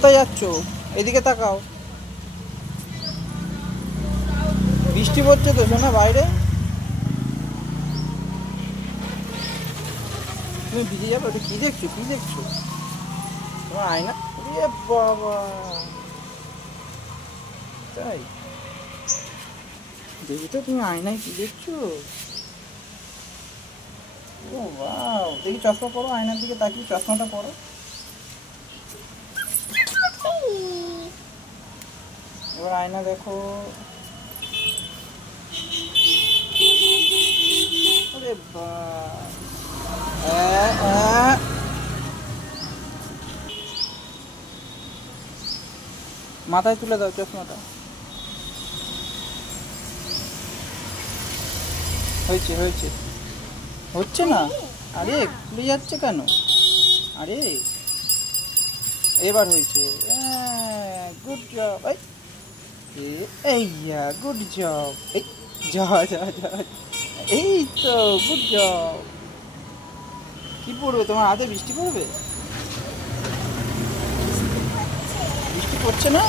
কোথায় যাচ্ছ? এদিকে তাকাও। বৃষ্টি পড়ছে তো শোনা বাইরে। তুমি ভিজে যাবে। ওটা কি দেখছো? কি দেখছো? তোমার আয়না? এ বাবা, তাই দেখি তো তুমি আয়নায় কি দেখছো? ও বাও, দেখি চশমা পরো, আয়নার দিকে তাকিয়ে চশমাটা পরো। এবার আয়না দেখো। আরে মাথায় তুলে দাও চশমাটা। হয়েছে হয়েছে, হচ্ছে না। আরে খুলে যাচ্ছে কেন? আরে এবার হয়েছে। Good job. এই গুড জব। এই যা যা যা, এই তো গুড জব। কি পড়বে তোমার হাতে? বৃষ্টি পড়বে? বৃষ্টি পড়ছে না?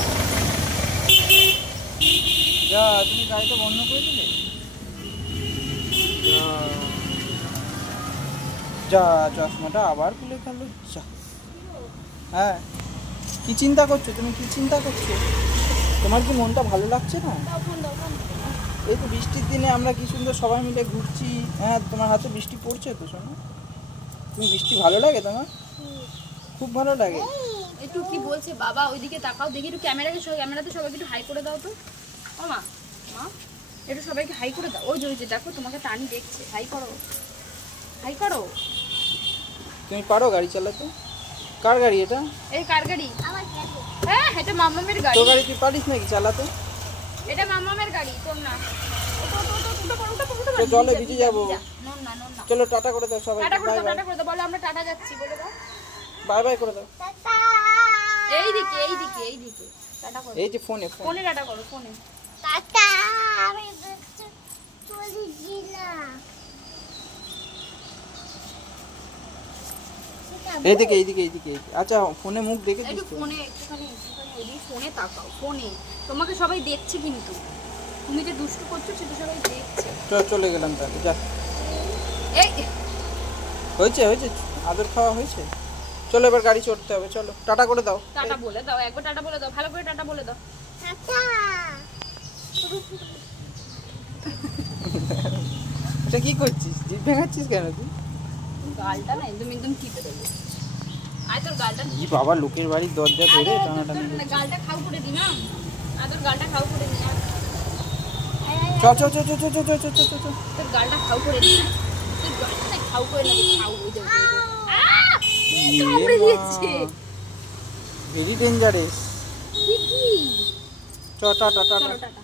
যা, তুমি গাড়িটা বন্ধ করে দিলে। যা, চশমাটা আবার খুলে গেল। যা। হ্যাঁ, কি চিন্তা করছো তুমি? কি চিন্তা করছো? তোমার কি মনটা ভালো লাগছে না? এই তো বৃষ্টির দিনে আমরা কি সুন্দর সবাই মিলে ঘুরছি। হ্যাঁ, তোমার হাতে বৃষ্টি পড়ছে তো শোনো। তুমি বৃষ্টি ভালো লাগে তোমার? খুব ভালো লাগে। একটু কি বলছে বাবা? ওইদিকে তাকাও দেখি, একটু ক্যামেরাতে সবাইকে একটু হাই করে দাও তো। ও মা, মা একটু সবাইকে হাই করে দাও। ওই যে দেখো তোমাকে টানি দেখছে। হাই করো, হাই করো। তুমি পারো গাড়ি চালাতে? কার গাড়ি এটা? এই কার গাড়ি? আমার গাড়ি। হ্যাঁ, এটা মামামের গাড়ি। তোর গাড়ি তুই পারিস নাকি চালাতে? এটা মামামের গাড়ি, তোর না। তো জলে ভিজে যাবো। চলো টাটা করে দাও সবাই। টাটা করে দাও, টাটা করে দাও। বলো আমরা টাটা যাচ্ছি বলে দাও। বাই বাই করে দাও। টাটা। এইদিকে এইদিকে এইদিকে টাটা করো। এই যে ফোনে ফোনে টাটা করো, ফোনে টাটা। আমি চলে গেলাম। এইদিকে এইদিকে এইদিকে। আচ্ছা, ফোনে মুখ দেখে একটু ফোনে একটুখানি ওইদিকে ফোনে তাকাও। ফোনে তোমাকে সবাই দেখছে, কিন্তু তুমি যে দুষ্টু করছো সেটা সবাই দেখছে। চলে গেলাম তাহলে। যা, এই হয়েছে হয়েছে, আদর খাওয়া হয়েছে। চলো এবার গাড়ি চড়তে হবে। চলো টাটা করে দাও। টাটা বলে দাও, একবার টাটা বলে দাও, ভালো করে টাটা বলে দাও। টাটা। এটা কি করছিস? জিভ ভেঙাচ্ছিস কেন তুই? গালটা না একদম একদম টিপে দেবো। আয় তোর গালটা। ই বাবা, লোকের বাড়ির দরজা ধরে টানাটানি। গালটা খাও করে দি না। আর তোর গালটা খাও করে দি না। চ চ চ চ চ চ চ চ চ চ। তোর গালটা খাও করে দি না। তোর গালটা খাও করে না, খাও ওই দে। কামড়ে দিয়েছে। Very dangerous. কি চ টাটা টাটা। চলো টাটা।